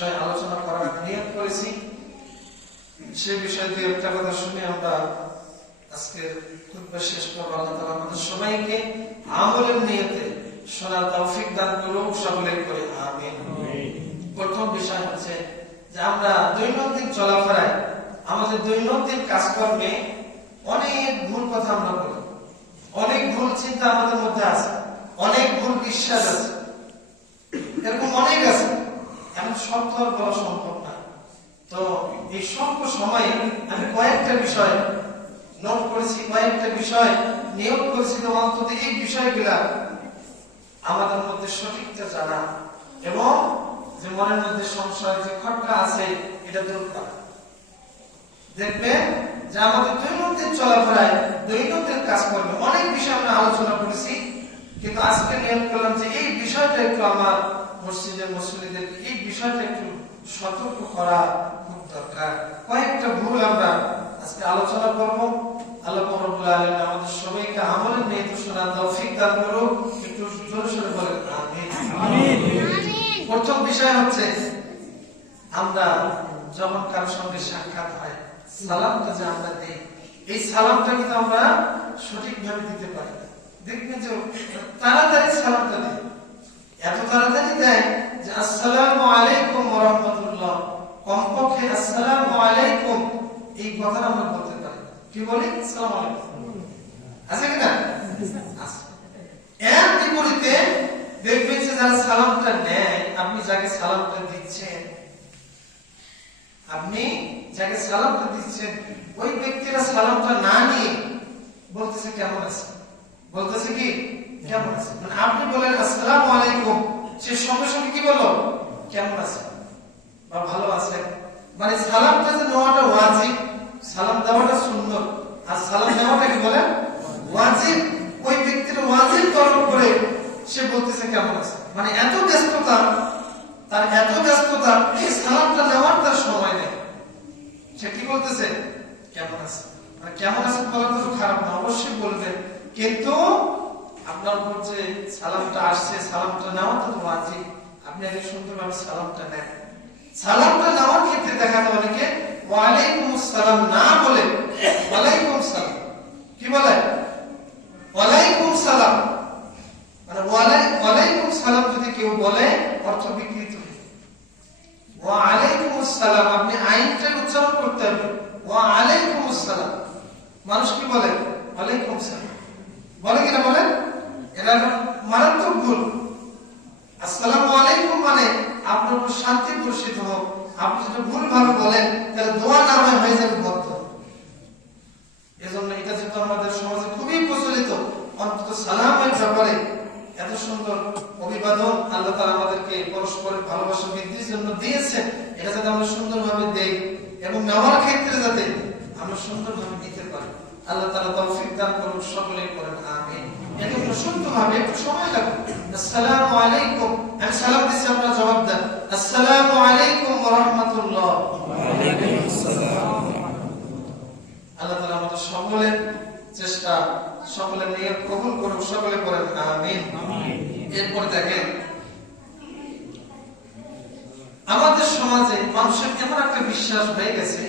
বিষয়ে আলোচনা করার নিয়ত করেছি। সেই বিষয়ে দুই একটা কথা শুনে আমরা আজকের খুতবা শেষ করব। আল্লাহ তাআলা আমাদের সবাইকে আমলের নিয়তে শোনার তৌফিক দান করুন সকলে করে আমিন। প্রথম বিষয় হচ্ছে যে আমরা দৈনন্দিন চলাফেরায় আমাদের দৈনন্দিন কাজকর্মে অনেক ভুল কথা আমরা বলি, অনেক ভুল চিন্তা আমাদের মধ্যে আছে, অনেক ভুল বিশ্বাস আছে, এরকম অনেক আছে। এখন সব তো আর বলা সম্ভব না। তো এই স্বল্প সময়ে আমি কয়েকটা বিষয় নোট করেছি, কয়েকটা বিষয় নিয়োগ করেছি, তো অন্তত এই বিষয়গুলা আমাদের মধ্যে সঠিকটা জানা এবং যে মনের মধ্যে সংশয় যে খটকা আছে এটা দূর করা। দেখবেন যে আমাদের দৈনন্দিন চলাফেরায় দৈনন্দিন কাজকর্মে অনেক বিষয় আমরা আলোচনা করেছি, কিন্তু আজকে নিয়োগ করলাম যে এই বিষয়টা একটু আমার মসজিদের মুসল্লিদেরকে এই বিষয়টা একটু সতর্ক করা খুব দরকার। কয়েকটা ভুল আমরা আজকে আলোচনা করবো। আল্লাহ রাব্বুল আলামিন আমাদের সবাইকে আমলের নিয়ত শোনার তৌফিক দান করুন। একটু জোরে সোরে বলেন আমিন। প্রথম বিষয় হচ্ছে আমরা যখন কারোর সঙ্গে সাক্ষাৎ হয় সালামটা যে আমরা দিই, এই সালামটা কিন্তু আমরা সঠিকভাবে দিতে পারি না। দেখবেন যে তাড়াতাড়ি সালামটা দেয়, এত তাড়াতাড়ি দেয় যে আসসালামু আলাইকুম ওয়া রাহমাতুল্লাহ, কমপক্ষে আসসালামু আলাইকুম এই কথাটা আমরা বলতে পারি। কি বলি? আসসালামু আলাইকুম আছে কিনা? এর বিপরীতে দেখবেন যে যারা সালামটা নেয়, আপনি যাকে সালামটা দিচ্ছেন, ওই ব্যক্তিরা সালামটা না নিয়ে বলতেছে কেমন আছে, বলতেছে কি কেমন আছে। মানে আপনি বলেন আসসালামু আলাইকুম, সে সঙ্গে সঙ্গে কি বলো কেমন আছে বা ভালো আছে। মানে সালামটা যে নেওয়াটা ওয়াজিব, সালাম দেওয়াটা সুন্নাত, আর সালাম নেওয়াটা কি বলেন ওয়াজিব। ওই ব্যক্তির ওয়াজিব তরক করে সে বলতেছে কেমন আছে। মানে এত ব্যস্ততা, তার এত ব্যস্ততা, এই সালামটা নেওয়ার তার সময় নেই। সে কি বলতেছে কেমন আছে। মানে কেমন আছে বলা তো খারাপ না, অবশ্যই বলবেন, কিন্তু আপনার উপর যে সালামটা আসছে সালামটা নেওয়া তো ওয়াজিব। আপনি আগে সুন্দরভাবে সালামটা নেন। সালামটা নেওয়ার ক্ষেত্রে দেখা যায় অনেকে ওয়ালাইকুম আসসালাম না বলে ওয়ালাইকুম সালাম, কি বলে ওয়ালাইকুম সালাম। মানে ওয়ালাইকুম সালাম যদি কেউ বলে অর্থ বিকৃত। ওয়া আলাইকুম আসসালাম আপনি আইনটা উচ্চারণ করতে হবে, ওয়া আলাইকুম আসসালাম। মানুষ কি বলে ওয়ালাইকুম সালাম বলে কিনা বলেন, এটা মারাত্মক ভুল। আসসালামু আলাইকুম মানে আপনার উপর শান্তি বর্ষিত হোক। আপনি যদি ভুল ভাবে বলেন তাহলে দোয়া না হয়ে যাবে বদ্ধ। এজন্য এটা যেহেতু আমাদের সমাজে খুবই প্রচলিত, অন্তত সালামের ব্যাপারে এত সুন্দর অভিবাদন আল্লাহ তাআলা আমাদেরকে পরস্পরের ভালোবাসা বৃদ্ধির জন্য দিয়েছেন, এটা যাতে আমরা সুন্দরভাবে দেই এবং নেওয়ার ক্ষেত্রে যাতে আমরা সুন্দরভাবে নিতে পারি। আল্লাহ তাআলা তৌফিক দান করুন, সকলে করেন আমিন। এটা একটু শুদ্ধভাবে একটু সময় লাগবে। আসসালামু আলাইকুম, আমি সালাম দিচ্ছি, আপনারা জবাব দেন আসসালামু আলাইকুম ওয়া রাহমাতুল্লাহ। ওয়া আলাইকুম আসসালাম। আল্লাহ তাআলা আমাদের সকলের চেষ্টা, সকলের নিয়ত কবুল করুন, সকলে করেন আমিন। এরপর দেখেন আমাদের সমাজে মানুষের এমন একটা বিশ্বাস হয়ে গেছে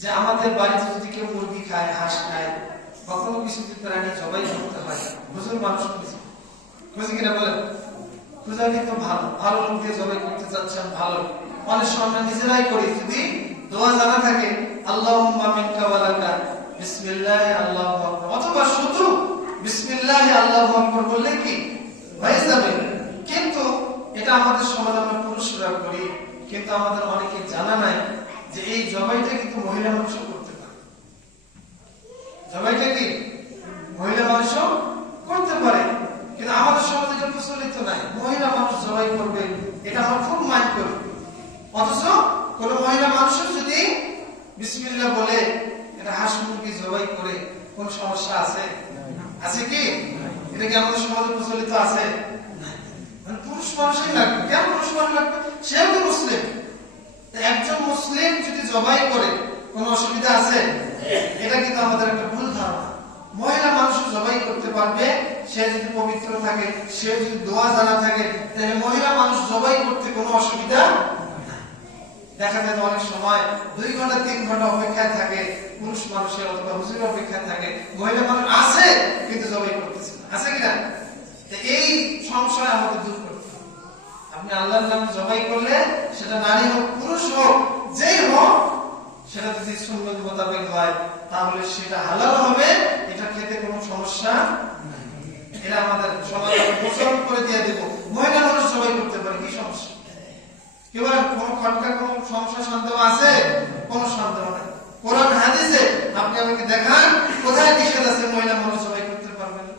যে আমাদের বাড়িতে যদি কেউ মুরগি খায়, হাঁস খায় বা কোনো কিছু প্রাণী জবাই করতে হয়, হুজুর মানুষ খুঁজে কিনা বলেন, খুঁজা কিন্তু ভালো ভালো লোক দিয়ে জবাই করতে চাচ্ছেন, ভালো। অনেক সময় আমরা নিজেরাই করি, যদি দোয়া জানা থাকে আল্লাহুম্মা মিনকা ওয়া লাকা বিসমিল্লাহ আল্লাহু আকবার, অথবা শুধু বিসমিল্লাহ আল্লাহু আকবার বললে কি হয়ে যাবে। কিন্তু এটা আমাদের সমাজে আমরা পুরুষরা করি, কিন্তু আমাদের অনেকে জানা নাই যে এই জবাইটা কিন্তু মহিলা মানুষও করতে পারে। জবাইটা কি মহিলা মানুষও করতে পারে, কিন্তু আমাদের সমাজে এটা প্রচলিত নাই। মহিলা মানুষ জবাই করবে এটা আমরা খুব মাইন্ড করি, অথচ কোন মহিলা মানুষের যদি বিসমিল্লাহ বলে এটা হাঁস মুরগি জবাই করে কোন সমস্যা আছে? আছে কি? এটা কি আমাদের সমাজে প্রচলিত আছে? মানে পুরুষ মানুষই লাগবে। কেন পুরুষ মানুষ লাগবে? সেও তো মুসলিম। একজন মুসলিম যদি জবাই করে কোন অসুবিধা আছে? এটা কিন্তু আমাদের একটা ভুল ধারণা। মহিলা মানুষ জবাই করতে পারবে, সে যদি পবিত্র থাকে, সে যদি দোয়া জানা থাকে, তাহলে মহিলা মানুষ জবাই করতে কোনো অসুবিধা নাই। দেখা যায় অনেক সময় 2 ঘন্টা 3 ঘন্টা অপেক্ষায় থাকে পুরুষ মানুষের অথবা হুজুরের অপেক্ষায় থাকে, মহিলা মানুষ আছে কিন্তু জবাই করতেছে না, আছে কিনা? এই সংশয় আমাদের দূর করতে হবে। আপনি আল্লাহর নামে জবাই করলে সেটা নারী হোক পুরুষ হোক যেই হোক, সেটা যদি সুন্নত মোতাবেক হয় তাহলে সেটা হালাল হবে, এটা খেতে কোনো সমস্যা নাই। এটা আমাদের সমাজ প্রচলন করে দিয়ে দেব, মহিলা মানুষ জবাই করতে পারে, কি সমস্যা? কি বলেন? কোন খটকা কোন সমস্যা সন্দেহ আছে? কোন সন্দেহ নাই। কোরআন হাদিসে আপনি আমাকে দেখান কোথায় নিষেধ আছে মহিলা মানুষ জবাই করতে পারবে না?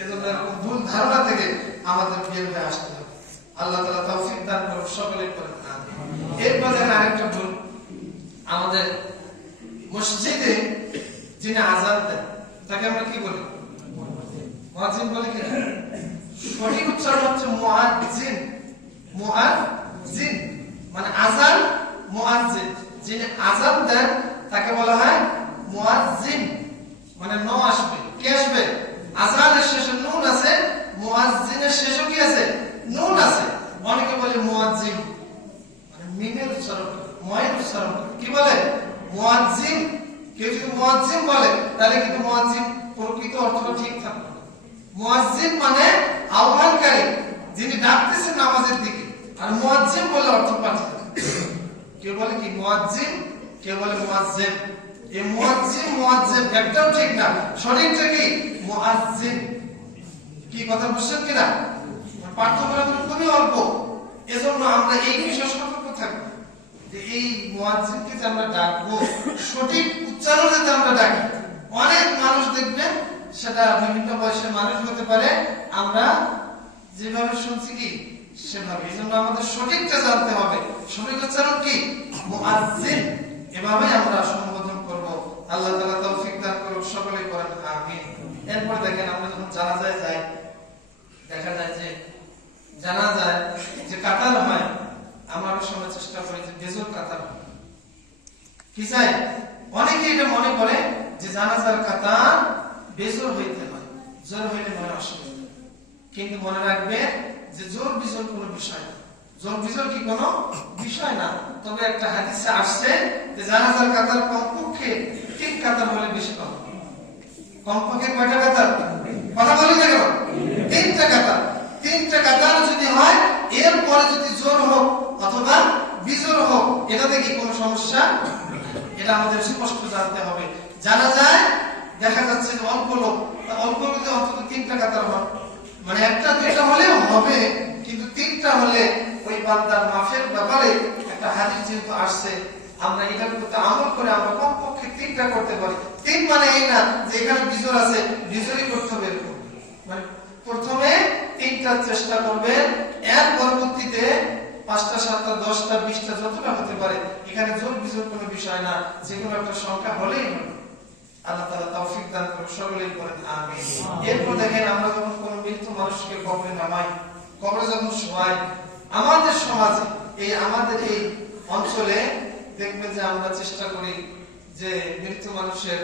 এজন্য এরকম ভুল ধারণা থেকে আমাদের বের হয়ে আসতে হবে। আল্লাহ তাআলা তৌফিক দান করুন, সকলে করেন আমিন। এরপর দেখেন আরেকটা ভুল, আমাদের মসজিদে যিনি আযান দেন তাকে আমরা কি বলি? মুয়াজ্জিন বলি কি? সঠিক উচ্চারণ হচ্ছে মুয়াজ্জিন। মুয়াজ্জিন মানে আযান, মুয়াজ্জিন যিনি আযান দেন তাকে বলা হয় মুয়াজ্জিন। মানে ন আসবে, কি আসবে? আযানের শেষে নুন আছে, মুয়াজ্জিনের শেষে কি আছে? নুন আছে। অনেকে বলে মুয়াজ্জিন, মানে মিমের উচ্চারণ করে, ময়ের উচ্চারণ করে, কি বলে? মুয়াজ্জিন। কেউ যদি মুয়াজ্জিন বলে তাহলে কিন্তু মুয়াজ্জিন প্রকৃত অর্থটা ঠিক থাকবে। মুয়াজ্জিন মানে আহ্বানকারী, যিনি ডাকতেছেন নামাজের দিকে। আর মুয়াজ্জিন বলে অর্থ পাল্টে, কেউ বলে কি মুয়াজ্জিন, কেউ বলে মুয়াজ্জিন। এই মুয়াজ্জিন মুয়াজ্জিন একটাও ঠিক না, সঠিকটা কি? মুয়াজ্জিন। কি কথা বুঝছেন কিনা? পার্থক্য খুবই অল্প। এজন্য আমরা এই বিষয়ে সতর্ক থাকবো যে এই মুয়াজ্জিনকে যে আমরা ডাকবো সঠিক উচ্চারণে যে আমরা ডাকি। অনেক মানুষ দেখবেন সেটা বিভিন্ন বয়সের মানুষ হতে পারে, আমরা যেভাবে শুনছি কি সেভাবে। এই জন্য আমাদের সঠিকটা জানতে হবে। সঠিক উচ্চারণ কি? মুয়াজ্জিন। এভাবে আমরা সম্বোধন করব। আল্লাহ তাআলা তৌফিক দান করুন, সকলেই করেন আমিন। এরপর দেখেন আমরা যখন জানাজায় যাই, দেখা যায় যে জানাজায় যে কাতার হয়, আমরা অনেক সময় চেষ্টা করি যে বেজোর কাতার হয়। কি চাই? অনেকে এটা মনে করে যে জানাজার কাতার বেজোর হইতে হয়, জোর হইলে মনে অসুবিধা। কিন্তু মনে রাখবে যে জোর বিজোর কোনো বিষয় না, জোর বিজোর কি কোনো বিষয় না। তবে একটা হাদিসে আসছে যে জানাজার কাতার কমপক্ষে 3 কাতার হলে বেশি ভালো। কমপক্ষে কয়টা কাতার? কথা বলি না কেন? 3টা কাতার। 3টা কাতার যদি হয়, এরপরে যদি জোর হোক অথবা বিজোর হোক, এটাতে কি কোনো সমস্যা? এটা আমাদের স্পষ্ট জানতে হবে। জানা যায় দেখা যাচ্ছে যে অল্প লোক, অল্প লোকে অন্তত 3টা কাতার হয়, মানে 1টা 2টা হলেও হবে, কিন্তু 3টা হলে ওই বান্দার মাফের ব্যাপারে একটা হাদিস যেহেতু আসছে, আমরা এটার প্রতি আমল করে আমরা কমপক্ষে 3টা করতে পারি। 3 মানে এই না যে এখানে বিজোর আছে বিজোরই করতে হবে, মানে প্রথমে 3টা চেষ্টা করবেন, এর পরবর্তীতে 5টা 7টা 10টা 20টা যতটা হতে পারে। এখানে জোর বিজোর কোনো বিষয় না, যে কোনো একটা সংখ্যা হলেই হবে। আল্লাহ তাআলা তৌফিক দান করুন, সকলেই বলেন আমিন। এরপর দেখেন আমরা যখন কোনো মৃত মানুষকে কবরে নামাই, কবরে যখন শোয়াই, আমাদের সমাজে আমাদের এই অঞ্চলে দেখবেন যে আমরা চেষ্টা করি যে মৃত মানুষের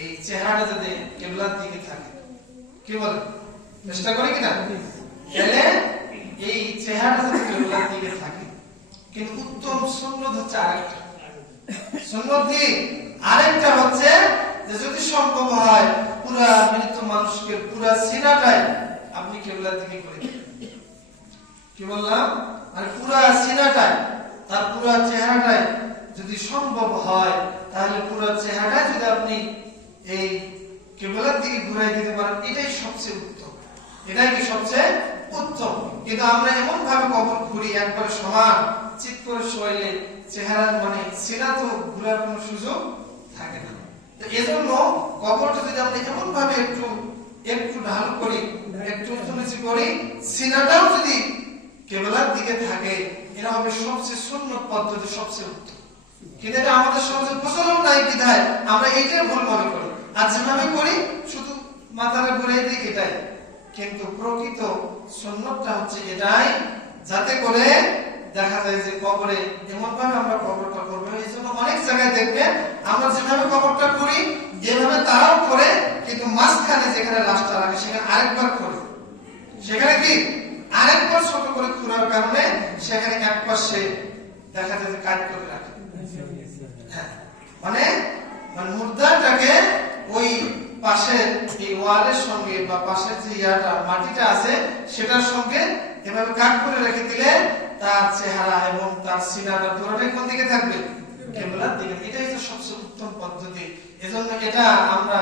এই চেহারাটা যাতে কিবলার দিকে থাকে। কি বলেন? চেষ্টা করি কিনা? তাহলে এই চেহারাটা যাতে কিবলার দিকে থাকে। কিন্তু উত্তম সুন্নাত হচ্ছে আরেকটা। সুন্নাত কি? আরেকটা হচ্ছে যে যদি সম্ভব হয় পুরা মৃত মানুষকে পুরা সিনাটাই আপনি কিবলার দিকে করে দিন। কি বললাম? মানে পুরা সিনাটাই, তার পুরা চেহারাটাই যদি সম্ভব হয়, তাহলে পুরা চেহারাটাই যদি আপনি এই কিবলার দিকে ঘুরাই দিতে পারেন, এটাই সবচেয়ে উত্তম। এটাই কি সবচেয়ে উত্তম। কিন্তু আমরা এমন ভাবে কবর ঘুরি একবারে সমান চিত করে শোয়াইলে চেহারা মানে সিনা তো ঘুরার কোনো সুযোগ থাকে না। তো এজন্য কবরটা যদি আমরা এমন ভাবে একটু ঢালু করি, একটু উঁচু করি, সিনাটাও যদি কিবলার দিকে থাকে, এটা হবে সবচেয়ে সুন্নত পদ্ধতি, সবচেয়ে উত্তম। কিন্তু এটা আমাদের সমাজে প্রচলন নাই বিধায় আমরা এইটাই ভুল মনে করি, আর যেভাবে করি শুধু মাথাটা ঘুরাই দিই এটাই। কিন্তু প্রকৃত সুন্নতটা হচ্ছে এটাই, যাতে করে দেখা যায় যে কবরে এমন ভাবে আমরা কবরটা করবো। এই জন্য অনেক জায়গায় দেখবেন আমরা যেভাবে কবরটা করি যেভাবে তারাও করে, কিন্তু মাঝখানে যেখানে লাশটা রাখে সেখানে আরেকবার করে, সেখানে কি আরেকবার ছোট করে খোঁড়ার কারণে সেখানে এক পাশে দেখা যায় যে কাজ করে রাখে। হ্যাঁ, মানে মানে মুর্দাটাকে ওই পাশের এই ওয়ালের সঙ্গে বা পাশের যে ইয়াটা মাটিটা আছে সেটার সঙ্গে এভাবে কাট করে রেখে দিলে তার চেহারা এবং তার সিনাটা পুরোটাই কোন দিকে থাকবে? কেবলার দিকে। এটাই হচ্ছে সবচেয়ে উত্তম পদ্ধতি। এজন্য এটা আমরা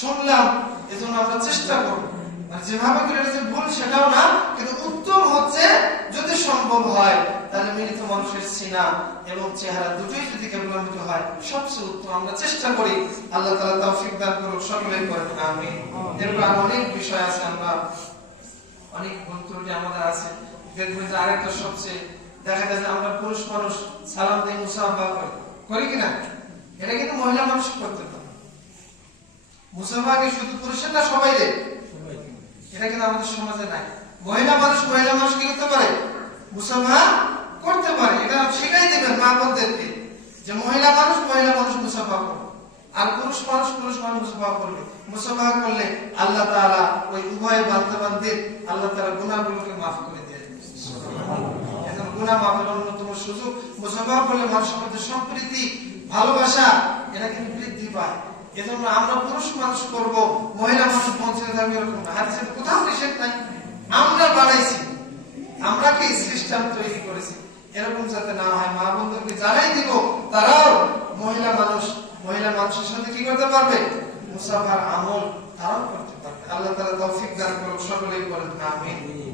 শুনলাম, এজন্য আমরা চেষ্টা করব, মানে যেভাবে করে এটা যে ভুল সেটাও না, কিন্তু উত্তম হচ্ছে যদি সম্ভব হয় তাহলে মৃত মানুষের সিনা এবং চেহারা দুটোই যদি কেবলান্বিত হয় সবচেয়ে উত্তম। আমরা চেষ্টা করি, আল্লাহ তাআলা তৌফিক দান করুক, সকলেই করেন আমিন। এরপর আরো অনেক বিষয় আছে, আমরা অনেক ভুল ত্রুটি আমাদের আছে। দেখবেন যে আরেকটা সবচেয়ে দেখা যায় যে আমরা পুরুষ মানুষ সালাম দিয়ে মুসাফা করি কিনা? এটা কিন্তু মহিলা মানুষ করতে পারে। মুসাফা কি শুধু পুরুষের না সবাই রে? এটা কিন্তু আমাদের সমাজে নাই। মহিলা মানুষ কি করতে পারে? মুসাফা করতে পারে। এটা শিখাই দিবেন মা বোনদেরকে যে মহিলা মানুষ মুসাফা করবে, আর পুরুষ মানুষ মুসাফা করবে। মুসাফা করলে আল্লাহ তাআলা ওই উভয় বান্দাবান্দির আল্লাহ তাআলা গুনাহগুলোকে মাফ করে দেন। সুবহানাল্লাহ। এখন গুনাহ মাফের অন্যতম সুযোগ মুসাফা করলে মানুষের মধ্যে সম্প্রীতি, ভালোবাসা এটা কিন্তু বৃদ্ধি পায়। এজন্য আমরা পুরুষ মানুষ করব, মহিলা মানুষ বঞ্চিত থাকবে এরকম না। হাদিসে কোথাও নিষেধ নাই, আমরা বানাইছি, আমরা কি সিস্টেম তৈরি করেছি। এরকম যাতে না হয় মা বোনদেরকে জানাই দিব, তারাও মহিলা মানুষের সাথে কি করতে পারবে? মুসাফার আমল তারাও করতে পারবে। আল্লাহ তাআলা তৌফিক দান করুন, সকলেই বলেন আমিন।